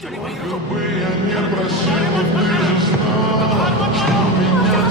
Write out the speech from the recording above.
Сколько бы я не просил, ты же знала, что меня